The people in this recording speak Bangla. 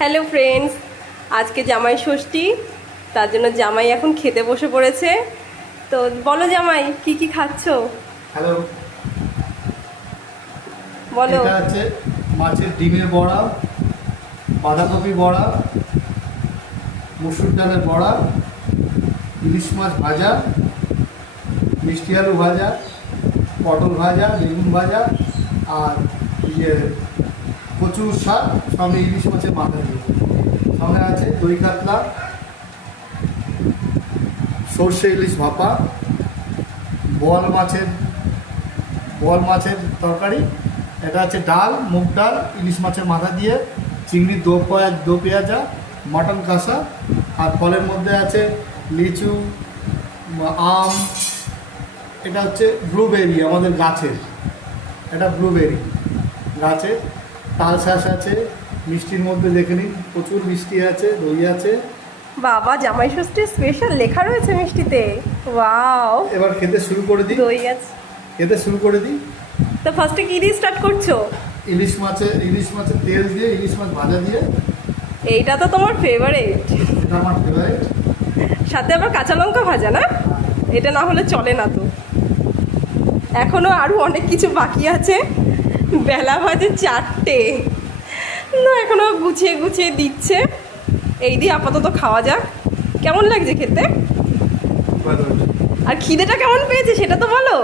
হ্যালো ফ্রেন্ডস, আজকে জামাই ষষ্ঠী, তার জন্য জামাই এখন খেতে বসে পড়েছে। তো বলো জামাই, কি কি খাচ্ছো? হ্যালো, বলো। এটা আছে মাছের ডিমের বড়া, বাঁধাকপি বড়া, মসুর ডালের বড়া, ইলিশ মাছ ভাজা, মিষ্টি আলু ভাজা, পটল ভাজা, বেগুন ভাজা, আর ইয়ে কচুর শাক, সঙ্গে ইলিশ মাছের মাথা দিয়ে। সঙ্গে আছে দই কাতলা, সর্ষে ইলিশ ভাপা, বোয়াল মাছের তরকারি। এটা আছে ডাল, মুগ ডাল, ইলিশ মাছের মাথা দিয়ে, চিংড়ি দো পেঁয়াজা, মটন কষা, আর ফলের মধ্যে আছে লিচু, আম। এটা হচ্ছে ব্লুবেরি, আমাদের গাছের, এটা ব্লুবেরি গাছের। তালশাঁস আছে, মিষ্টির মধ্যে দেখে নিন, প্রচুর মিষ্টি আছে, দই আছে। বাবা, জামাই ষষ্ঠীর স্পেশাল লেখা রয়েছে মিষ্টিতে। ওয়াও। এবার খেতে শুরু করে দিই, দই আছে। খেতে শুরু করে দিই। তো ফার্স্টে কি দিয়ে স্টার্ট করছো? ইলিশ মাছের তেল দিয়ে, ইলিশ মাছ ভাজা দিয়ে। এইটা তো তোমার ফেভারিট। এটা আমার ফেভারিট। সাথে আবার কাঁচা লঙ্কা ভাজা, না? এটা না হলে চলে না তো। এখনো আরো অনেক কিছু বাকি আছে। বেলা বাজে 4টে, না এখনো গুছিয়ে গুছিয়ে দিচ্ছে। এই দিয়ে আপাতত খাওয়া যাক। কেমন লাগছে খেতে? আর খিদেটা কেমন পেয়েছে সেটা তো বলো।